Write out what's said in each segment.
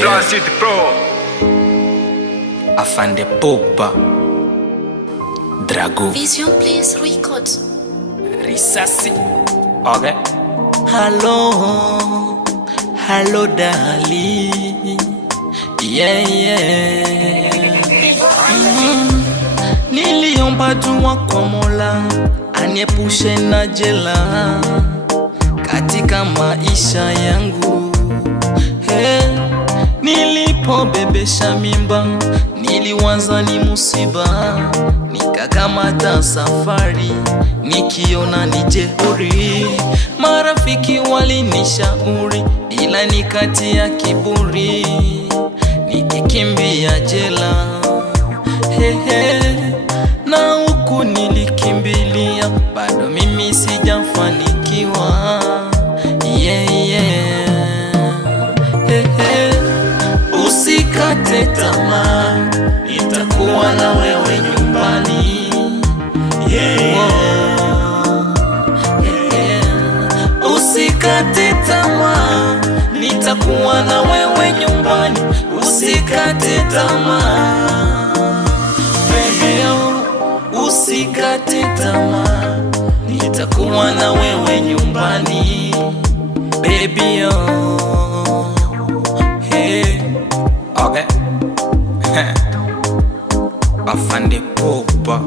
Plan City Pro. Afande Pogba Drago Vision Place Records. Risasi. Okay. Hello darling. Yeah. Niliomba dua kwa Mola aniepushe na jela katika maisha yangu. Nilipobebesha mimba niliwaza ni musiba, nikakamata safari nikiona ni jeuri. Marafiki walinishauri ila nikatia kiburi, nikikimbia jela. Na huku nilikimbilia bado mimi sijafanikiwa. Usikate tamaa, nitakuwa na wewe nyumbani. Usikate tamaa, nitakuwa na wewe nyumbani. Usikate tamaa, usikate tamaa, nitakuwa na wewe nyumbani. Baby Okay. Afande Pogba,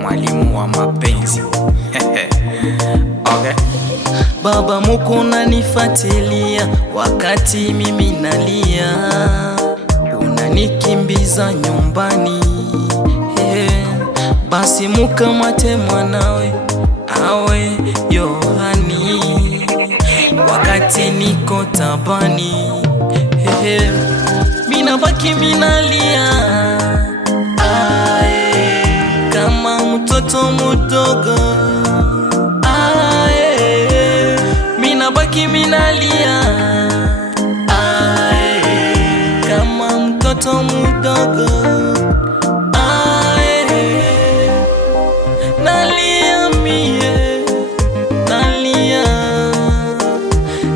mwalimu wa mapenzi. Okay. Baba muko nanifuatilia wakati mimi nalia, unanikimbiza nyumbani. Basi mukamate mwanawe awe Yohani wakati niko tabani. Mina baki minalia kama mtoto mdogo. Mina baki minalia kama mtoto mdogo. Nalia mie,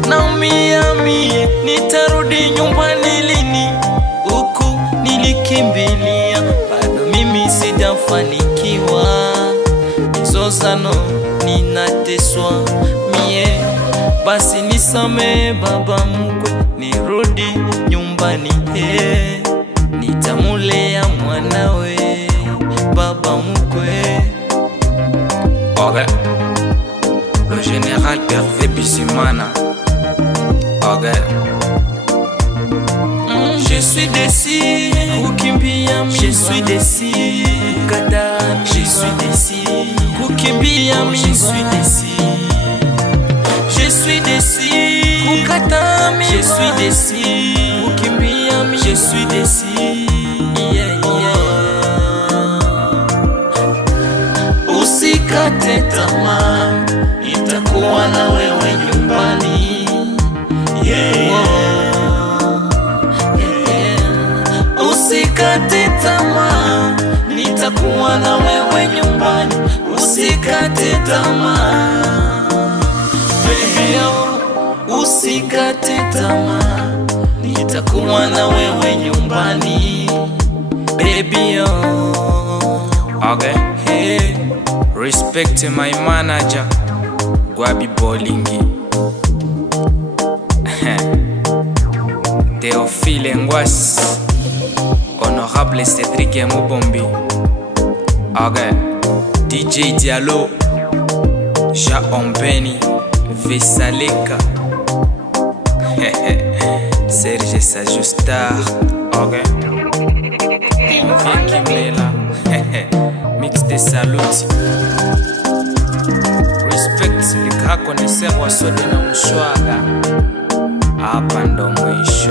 naumia mie, nitarudi nyumbani lini? Huku nilikimbilia bado mimi sijafanikiwa. Mizozano ninateswa mie, basi nisamee baba mkwe, nirudi nyumbani. Nitamulea mwanawe baba mkwe. Okay. Le général Hervé Bizimana. Okay. Je suis déçu, kukimbia. Je suis déçu, kukata. Je suis déçu, kukimbia. Je suis déçu, je suis déçu, kukata. Je suis déçu, kukimbia. Je suis déçu. Usikate tamaa, nitakuwa na wewe nyumbani. Usikate tamaa, nitakuwa na wewe nyumbani. Usikate tamaa, usikate tamaa, nitakuwa na wewe nyumbani. Baby Okay. Respect my manager Gwabi Bolingi. Théophile Ngwas, Honorable Cédric Mubombi. Okay. DJ Diallo, Ja Ombeni, Vesaleka. Serge Sajustar. Okay. On vient Kimela. Mix de saluti. Respect les grands connaisseurs wa soda na mshwaga. Hapa ndo mwisho.